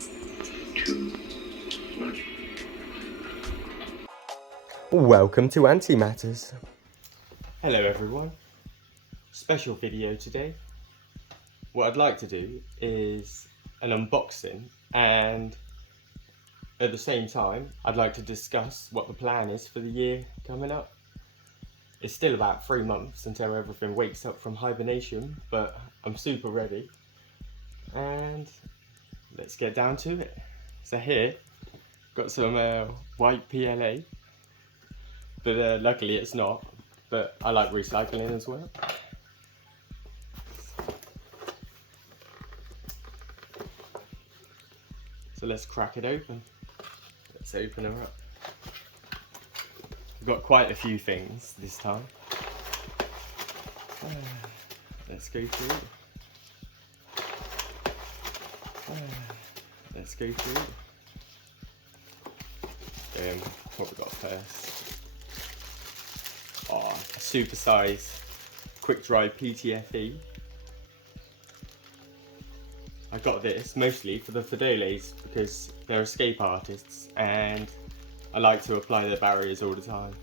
2, 1. Welcome to Antimatters. Hello everyone. Special video today. What I'd like to do is an unboxing, and at the same time I'd like to discuss what the plan is for the year coming up. It's still about 3 months until everything wakes up from hibernation, but I'm super ready. And let's get down to it. So here, got some white PLA, but luckily it's not, but I like recycling as well. So let's crack it open. Let's open her up. We've got quite a few things this time. Let's go through it. Let's go through it. What we got first? Oh, a super size quick dry PTFE. I got this mostly for the Fidoles because they're escape artists and I like to apply their barriers all the time.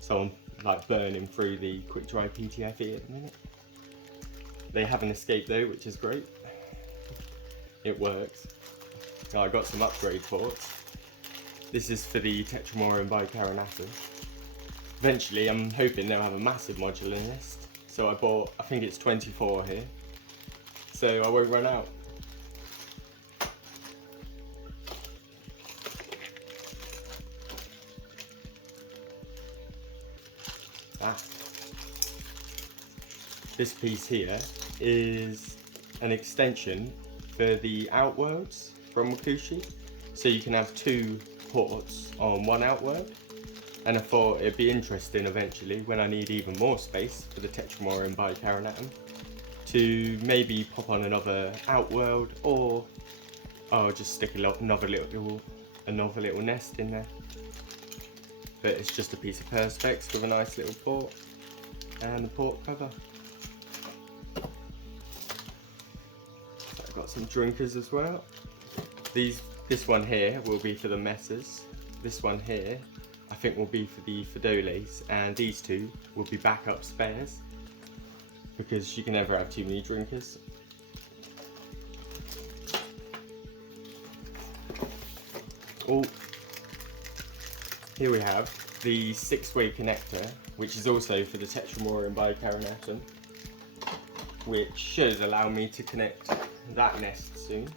So I'm like burning through the quick dry PTFE at the minute. They haven't escaped though, which is great. It works. So I got some upgrade ports. This is for the Tetramorum bicarinatum. Eventually I'm hoping they'll have a massive modular nest. So I bought, I think it's 24 here. So I won't run out. This piece here is an extension for the outwards from Wakooshi. So you can have 2 ports on one outward, and I thought it'd be interesting eventually when I need even more space for the Tetramorum bicarinatum to maybe pop on another outworld, or I'll just stick another little nest in there. But it's just a piece of perspex with a nice little port and a port cover. So I've got some drinkers as well. This one here will be for the metas. This one here I think will be for the Fidoles, and these 2 will be backup spares because you can never have too many drinkers. Oh, here we have the 6-way connector, which is also for the Tetramorum bicarinatum, which should allow me to connect that nest soon.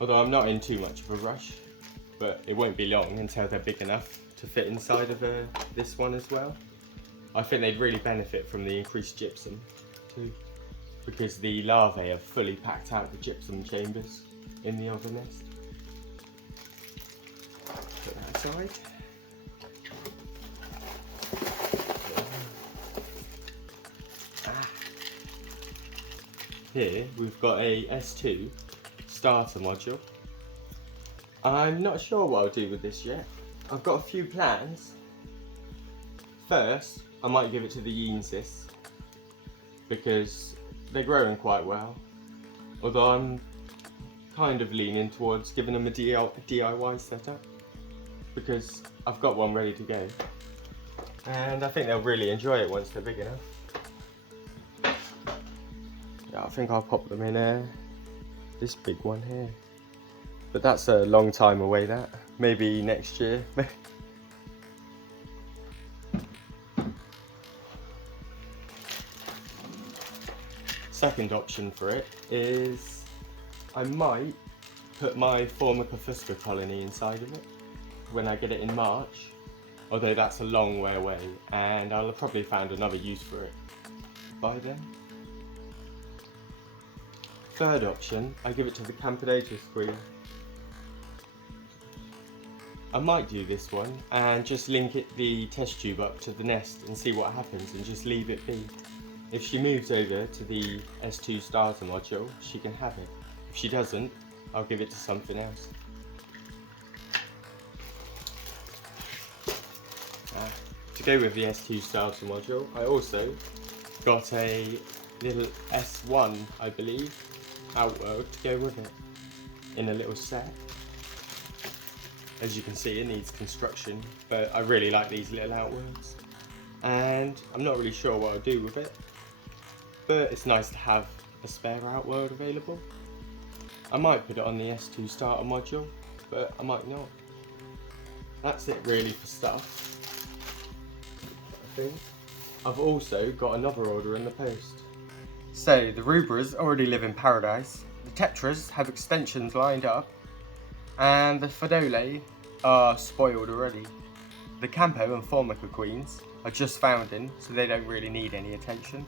Although I'm not in too much of a rush, but it won't be long until they're big enough to fit inside of this one as well. I think they'd really benefit from the increased gypsum too, because the larvae have fully packed out the gypsum chambers in the other nest. Put that aside. Here we've got a S2 starter module. I'm not sure what I'll do with this yet. I've got a few plans. First, I might give it to the Yeensis because they're growing quite well. Although I'm kind of leaning towards giving them a DIY setup because I've got one ready to go. And I think they'll really enjoy it once they're big enough. Yeah, I think I'll pop them in this big one here. But that's a long time away, that. Maybe next year. Second option for it is I might put my Formica fusca colony inside of it when I get it in March. Although that's a long way away and I'll have probably found another use for it by then. Third option, I give it to the Campedotus queen. I might do this one and just link the test tube up to the nest and see what happens and just leave it be. If she moves over to the S2 starter module, she can have it. If she doesn't, I'll give it to something else. To go with the S2 starter module, I also got a little S1, I believe, outworld to go with it. in a little set. As you can see, it needs construction, but I really like these little outwards. And I'm not really sure what I'll do with it, but it's nice to have a spare outward available. I might put it on the S2 starter module, but I might not. That's it really for stuff, I think. I've also got another order in the post. So the Rubras already live in paradise, the Tetras have extensions lined up, and the Fodole are spoiled already. The Campo and Formica queens are just founding, so they don't really need any attention.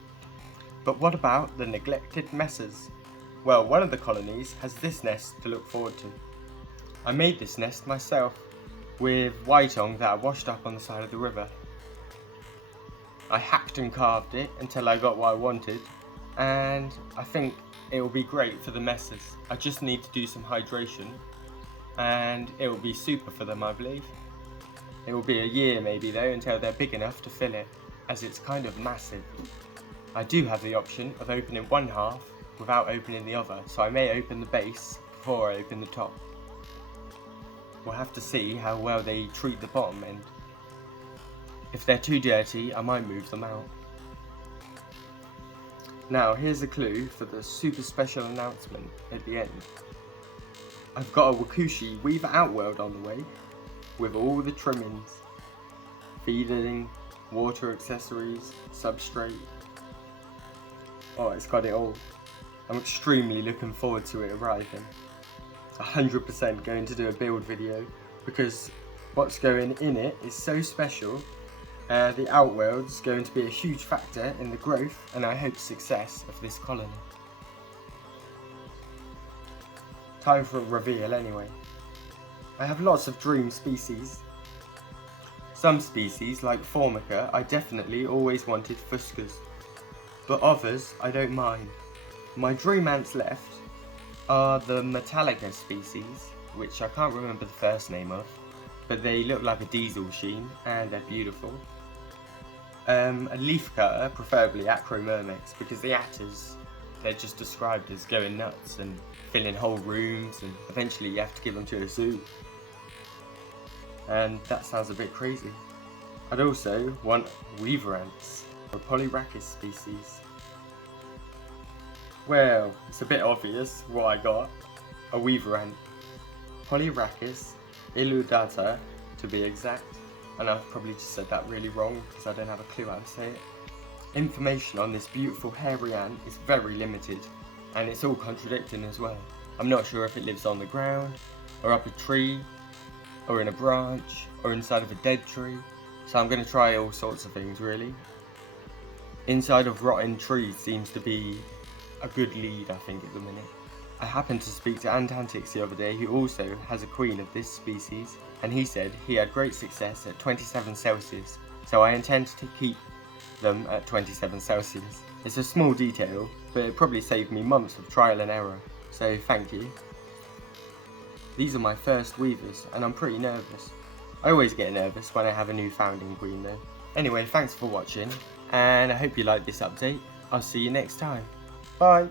But what about the neglected messes? Well, one of the colonies has this nest to look forward to. I made this nest myself with whitong that I washed up on the side of the river. I hacked and carved it until I got what I wanted, and I think it will be great for the messes. I just need to do some hydration and it will be super for them, I believe. It will be a year maybe though until they're big enough to fill it, as it's kind of massive. I do have the option of opening one half without opening the other, so I may open the base before I open the top. We'll have to see how well they treat the bottom end. If they're too dirty, I might move them out. Now here's a clue for the super special announcement at the end. I've got a Wakooshi Weaver Outworld on the way, with all the trimmings, feeding, water accessories, substrate. Oh, it's got it all. I'm extremely looking forward to it arriving. 100% going to do a build video, because what's going in it is so special. The Outworld's going to be a huge factor in the growth and I hope success of this colony. Time for a reveal anyway. I have lots of dream species. Some species, like Formica, I definitely always wanted fuscas, but others I don't mind. My dream ants left are the Metallica species, which I can't remember the first name of, but they look like a diesel sheen and they're beautiful. A leaf cutter, preferably Acromyrmex, because the atters, they're just described as going nuts and filling whole rooms, and eventually you have to give them to a zoo. And that sounds a bit crazy. I'd also want weaver ants, a Polyrachis species. Well, it's a bit obvious what I got. A weaver ant. Polyrachis illudata to be exact. And I've probably just said that really wrong because I don't have a clue how to say it. Information on this beautiful hairy ant is very limited, and it's all contradicting as well. I'm not sure if it lives on the ground, or up a tree, or in a branch, or inside of a dead tree, so I'm going to try all sorts of things really. Inside of rotten trees seems to be a good lead, I think, at the minute. I happened to speak to Antantics the other day, who also has a queen of this species, and he said he had great success at 27 Celsius, so I intend to keep them at 27 Celsius. It's a small detail, but it probably saved me months of trial and error, so thank you. These are my first weavers, and I'm pretty nervous. I always get nervous when I have a new founding queen though. Anyway, thanks for watching, and I hope you liked this update. I'll see you next time. Bye!